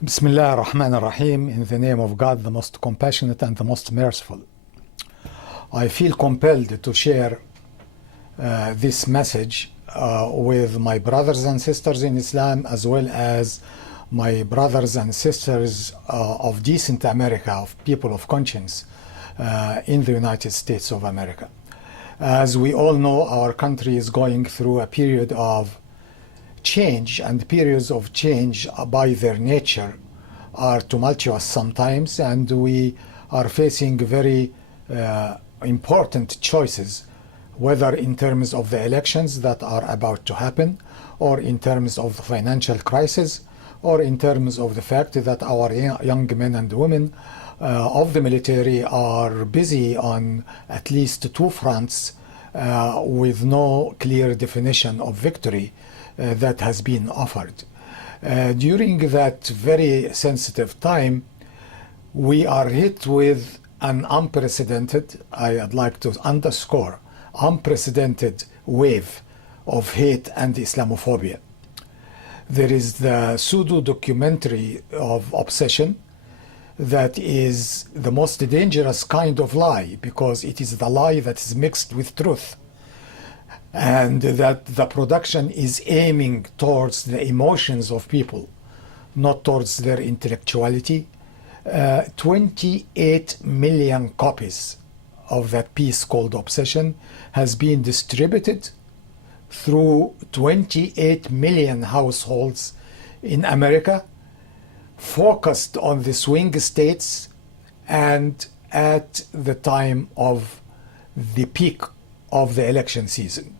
Bismillah ar-Rahman ar-Rahim, in the name of God, the most compassionate and the most merciful. I feel compelled to share this message with my brothers and sisters in Islam, as well as my brothers and sisters of decent America, of people of conscience in the United States of America. As we all know, our country is going through a period of change, and periods of change by their nature are tumultuous sometimes, and we are facing very important choices, whether in terms of the elections that are about to happen, or in terms of the financial crisis, or in terms of the fact that our young men and women of the military are busy on at least two fronts with no clear definition of victory that has been offered. During that very sensitive time, we are hit with an unprecedented, I'd like to underscore, unprecedented wave of hate and Islamophobia. There is the pseudo-documentary of obsession that is the most dangerous kind of lie, because it is the lie that is mixed with truth, and that the production is aiming towards the emotions of people, not towards their intellectuality. 28 million copies of that piece called Obsession has been distributed through 28 million households in America, focused on the swing states and at the time of the peak of the election season.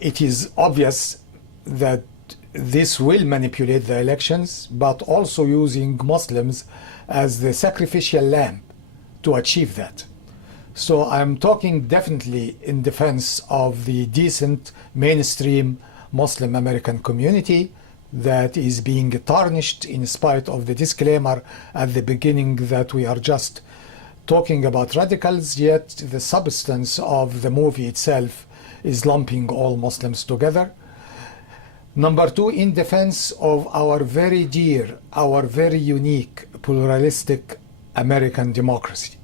It is obvious that this will manipulate the elections, but also using Muslims as the sacrificial lamb to achieve that. So I'm talking definitely in defense of the decent mainstream Muslim American community that is being tarnished, in spite of the disclaimer at the beginning that we are just talking about radicals, yet the substance of the movie itself is lumping all Muslims together. Number two, in defense of our very dear, our very unique, pluralistic American democracy.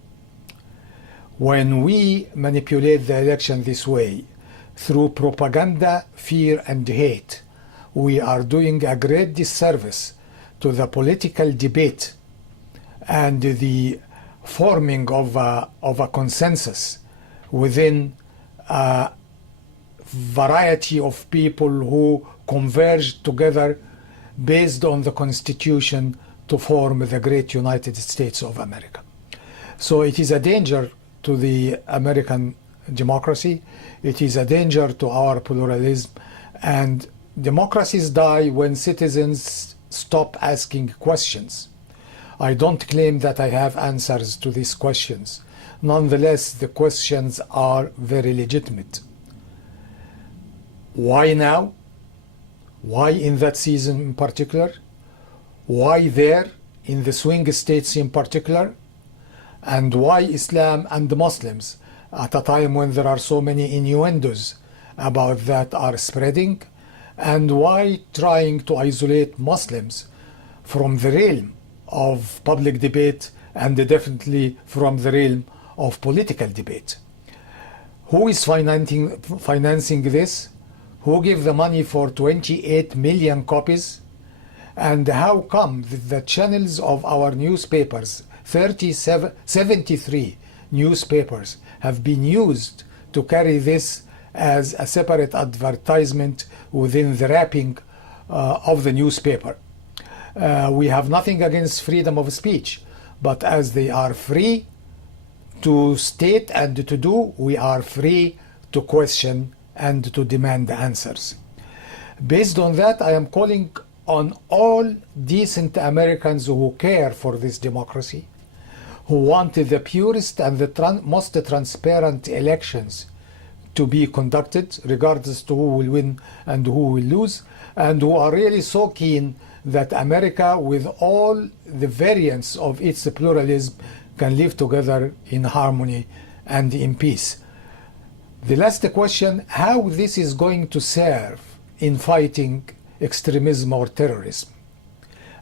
When we manipulate the election this way, through propaganda, fear, and hate, we are doing a great disservice to the political debate and the forming of a consensus within a variety of people who converge together based on the Constitution to form the great United States of America. So it is a danger to the American democracy. It is a danger to our pluralism, and democracies die when citizens stop asking questions. I don't claim that I have answers to these questions. Nonetheless, the questions are very legitimate. Why now? Why in that season in particular? Why there in the swing states in particular? And why Islam and Muslims at a time when there are so many innuendos about that are spreading? And why trying to isolate Muslims from the realm of public debate, and definitely from the realm of political debate? Who is financing this? Who gave the money for 28 million copies? And how come the channels of our newspapers, 73 newspapers, have been used to carry this as a separate advertisement within the wrapping of the newspaper? We have nothing against freedom of speech, but as they are free to state and to do, we are free to question and to demand answers. Based on that, I am calling on all decent Americans who care for this democracy, who want the purest and the most transparent elections to be conducted, regardless to who will win and who will lose, and who are really so keen that America, with all the variants of its pluralism, can live together in harmony and in peace. The last question, how this is going to serve in fighting extremism or terrorism.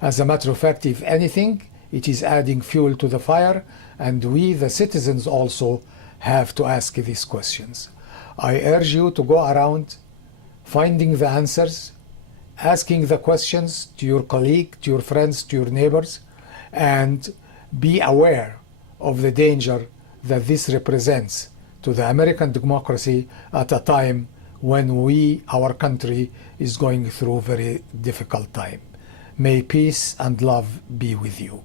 As a matter of fact, if anything, it is adding fuel to the fire, and we, the citizens, also have to ask these questions. I urge you to go around finding the answers, asking the questions to your colleague, to your friends, to your neighbors, and be aware of the danger that this represents to the American democracy at a time when our country is going through a very difficult time. May peace and love be with you.